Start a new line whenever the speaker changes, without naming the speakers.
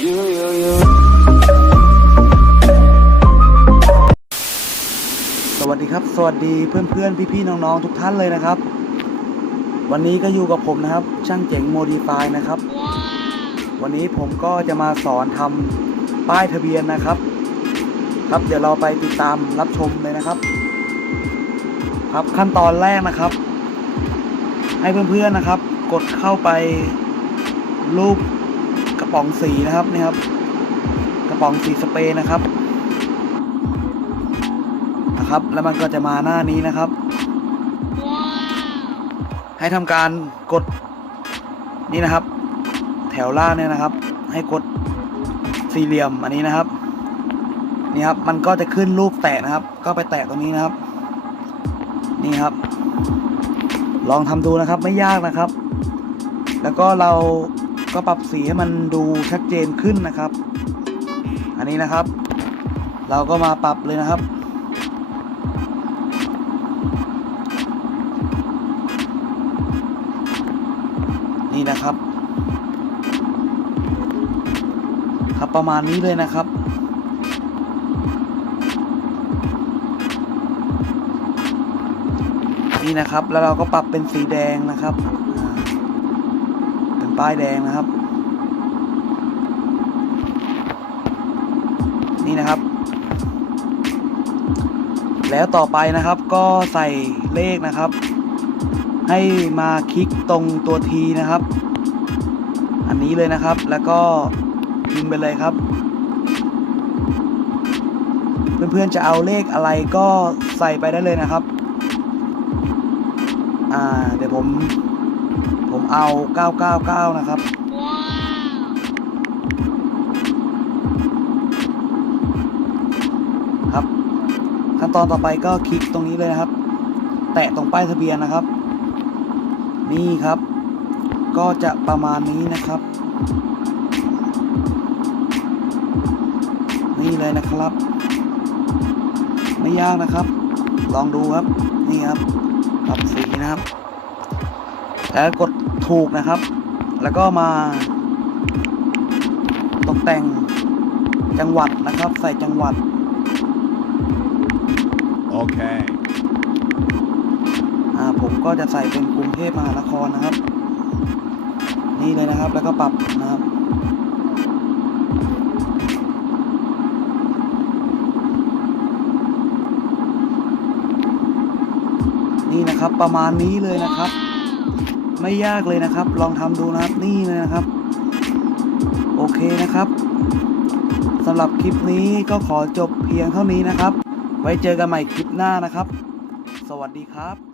สวัสดีครับ สวัสดีเพื่อนๆพี่ๆน้องๆทุกท่านเลยนะครับ วันนี้ก็อยู่กับผมนะครับ ช่างเจ๋งโมดิฟายนะครับ วันนี้ผมก็จะมาสอนทำป้ายทะเบียนนะครับ ครับเดี๋ยวเราไปติดตามรับชมเลยนะครับ ครับขั้นตอนแรกนะครับ ให้เพื่อนๆนะครับ กดเข้าไปรูป กระป๋องสีนะครับนี่ครับ กระป๋องสีสเปรย์นะครับนะครับ แล้วมันก็จะมาหน้านี้นะครับ ให้ทำการกดนี่นะครับ แถวล่างเนี่ยนะครับ ให้กดสี่เหลี่ยมอันนี้นะครับนี่ครับ มันก็จะขึ้นรูปแตะนะครับ ก็ไปแตะตรงนี้นะครับ นี่ครับ ลองทำดูนะครับไม่ยากนะครับ แล้วก็เรา ก็ปรับสีให้มันดูชัดเจนขึ้นนะครับ อันนี้นะครับ เราก็มาปรับเลยนะครับ นี่นะครับ ครับประมาณนี้เลยนะครับนี่นะครับแล้วเราก็ปรับเป็นสีแดงนะครับ ป้ายแดงนะครับ นี่นะครับ แล้วต่อไปนะครับก็ใส่เลขนะครับ ให้มาคลิกตรงตัวทีนะครับ อันนี้เลยนะครับแล้วก็พิมพ์ไปเลยครับ เพื่อนๆจะเอาเลขอะไรก็ใส่ไปได้เลยนะครับ อ่าเดี๋ยวผม ผมเอา 999 นะครับ ครับ ขั้นตอนต่อไปก็คลิกตรงนี้เลยนะครับ แตะตรงป้ายทะเบียนนะครับ นี่ครับ ก็จะประมาณนี้นะครับ นี่เลยนะครับ ไม่ยากนะครับ ลองดูครับ นี่ครับปรับสีนะครับ แล้วกดถูกนะครับ แล้วก็มา ตกแต่งจังหวัดนะครับ ใส่จังหวัด
Okay.
อ่า ผมก็จะใส่เป็นกรุงเทพมหานครนะครับ นี่เลยนะครับ แล้วก็ปรับนะครับนี่นะครับประมาณนี้เลยนะครับ ไม่ยากเลยนะครับ ลองทำดูนะครับนี่เลยนะครับ โอเคนะครับสำหรับคลิปนี้ก็ขอจบเพียงเท่านี้นะครับ ไว้เจอกันใหม่คลิปหน้านะครับ สวัสดีครับ